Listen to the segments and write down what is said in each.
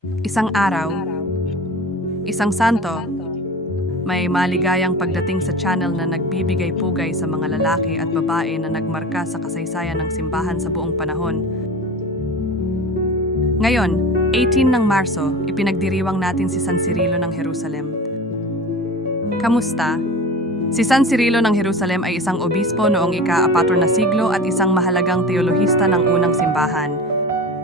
Isang araw, isang santo, may maligayang pagdating sa channel na nagbibigay pugay sa mga lalaki at babae na nagmarka sa kasaysayan ng simbahan sa buong panahon. Ngayon, 18 ng Marso, ipinagdiriwang natin si San Cirilo ng Jerusalem. Kamusta? Si San Cirilo ng Jerusalem ay isang obispo noong ika-apator na siglo at isang mahalagang teolohista ng unang simbahan.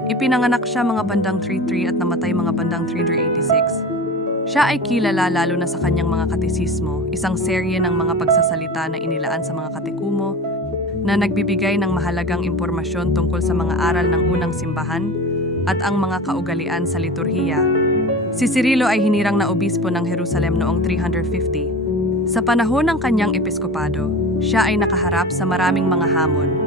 Ipinanganak siya mga bandang 33 at namatay mga bandang 386. Siya ay kilala lalo na sa kanyang mga katesismo, isang serye ng mga pagsasalita na inilaan sa mga katekumo, na nagbibigay ng mahalagang impormasyon tungkol sa mga aral ng unang simbahan at ang mga kaugalian sa liturhiya. Si Cirilo ay hinirang na obispo ng Jerusalem noong 350. Sa panahon ng kanyang episkopado, siya ay nakaharap sa maraming mga hamon.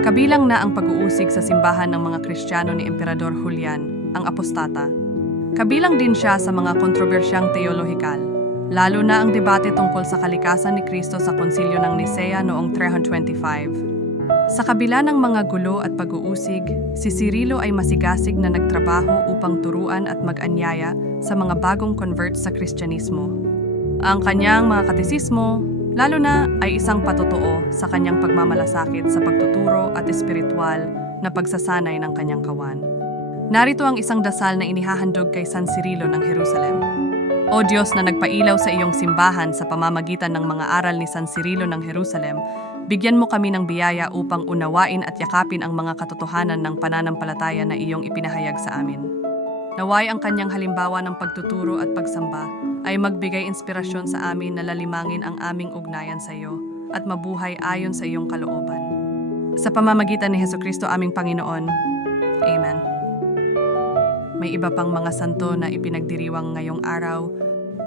Kabilang na ang pag-uusig sa simbahan ng mga Kristiyano ni Emperador Julian, ang apostata. Kabilang din siya sa mga kontrobersyang teolohikal, lalo na ang debate tungkol sa kalikasan ni Kristo sa konsilyo ng Nicea noong 325. Sa kabila ng mga gulo at pag-uusig, si Cirilo ay masigasig na nagtrabaho upang turuan at mag-anyaya sa mga bagong converts sa Kristyanismo. Ang kanyang mga katesismo, lalo na ay isang patotoo sa kanyang pagmamalasakit sa pagtuturo at espiritual na pagsasanay ng kanyang kawan. Narito ang isang dasal na inihahandog kay San Cirilo ng Jerusalem. O Diyos na nagpailaw sa iyong simbahan sa pamamagitan ng mga aral ni San Cirilo ng Jerusalem, bigyan mo kami ng biyaya upang unawain at yakapin ang mga katotohanan ng pananampalataya na iyong ipinahayag sa amin. Naway ang kanyang halimbawa ng pagtuturo at pagsamba ay magbigay inspirasyon sa amin na lalimangin ang aming ugnayan sa iyo at mabuhay ayon sa iyong kalooban. Sa pamamagitan ni Heso Kristo aming Panginoon. Amen. May iba pang mga santo na ipinagdiriwang ngayong araw.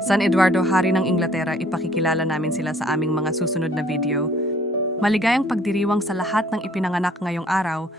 San Eduardo, Hari ng Inglaterra, ipakikilala namin sila sa aming mga susunod na video. Maligayang pagdiriwang sa lahat ng ipinanganak ngayong araw